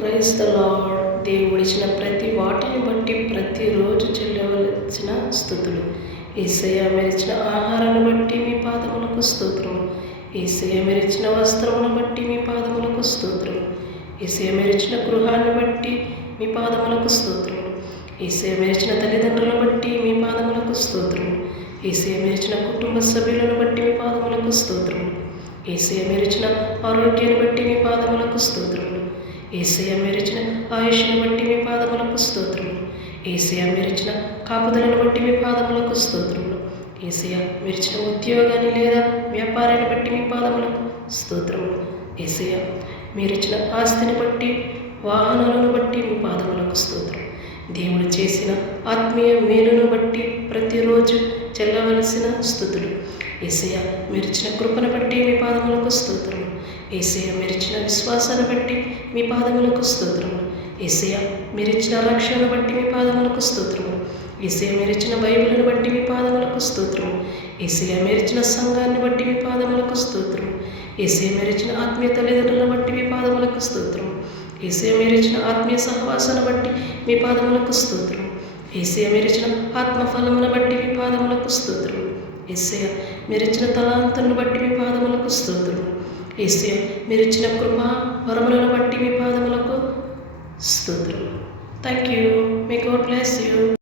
Praise the lord. దేవుడిచ్చిన ప్రతి వాటిని బట్టి ప్రతిరోజు చెల్లవలసిన స్తుతులు. యేసయ్య మెరిచిన ఆహారాన్ని బట్టి మీ పాదములకు స్తోత్రము. యేసయ్య మెరిచిన వస్త్రమును బట్టి మీ పాదములకు స్తోత్రము. యేసయ్య మెరిచిన గృహాన్ని బట్టి మీ పాదములకు స్తోత్రము. యేసయ్య మెరిచిన తల్లిదండ్రులను బట్టి మీ పాదములకు స్తోత్రము. యేసయ్య మెరిచిన కుటుంబ సభ్యులను బట్టి మీ పాదములకు స్తోత్రము. యేసయ్య మెరిచిన ఆరోగ్యాన్ని బట్టి మీ పాదములకు స్తోత్రములు. యేసయ్య మెరిచిన ఆయుష్ను బట్టి మీ పాదములకు స్తోత్రములు. యేసయ్య మెరిచిన కాపుదలను బట్టి మీ పాదములకు స్తోత్రములు. యేసయ్య మెరిచిన ఉద్యోగాన్ని లేదా వ్యాపారాన్ని బట్టి మీ పాదములకు స్తోత్రములు. యేసయ్య మెరిచిన ఆస్తిని బట్టి వాహనాలను బట్టి మీ పాదములకు స్తోత్రం. దేవుడు చేసిన ఆత్మీయ మేలును బట్టి ప్రతిరోజు చెల్లవలసిన స్తుతులు. యేసయ్య మెరిచిన కృపను బట్టి మీ పాదములకు స్తోత్రము. యేసయ్య మెరిచిన విశ్వాసాన్ని బట్టి మీ పాదములకు స్తోత్రము. యేసయ్య మెరిచిన రక్షణను బట్టి మీ పాదములకు స్తోత్రము. యేసయ్య మెరిచిన బైబిల్ను బట్టి మీ పాదములకు స్తోత్రము. యేసయ్య మెరిచిన సంఘాన్ని బట్టి మీ పాదములకు స్తోత్రము. యేసయ్య మెరిచిన ఆత్మీయ తల్లిదండ్రులను బట్టి మీ పాదములకు స్తోత్రము. యేసయ్య మెరిచిన ఆత్మీయ సహవాసాన్ని బట్టి మీ పాదములకు స్తోత్రము. యేసయ్య మెరిచిన ఆత్మఫలమును బట్టి మీ పాదములకు స్తోత్రము. యేసయ్య మెరిచిన తలాంతులను బట్టి మీ పాదములకు స్తోత్రము. యేసయ్య మెరిచిన కృపా వరములను బట్టి మీ పాదములకు స్తోత్రము. Thank you. May God bless you.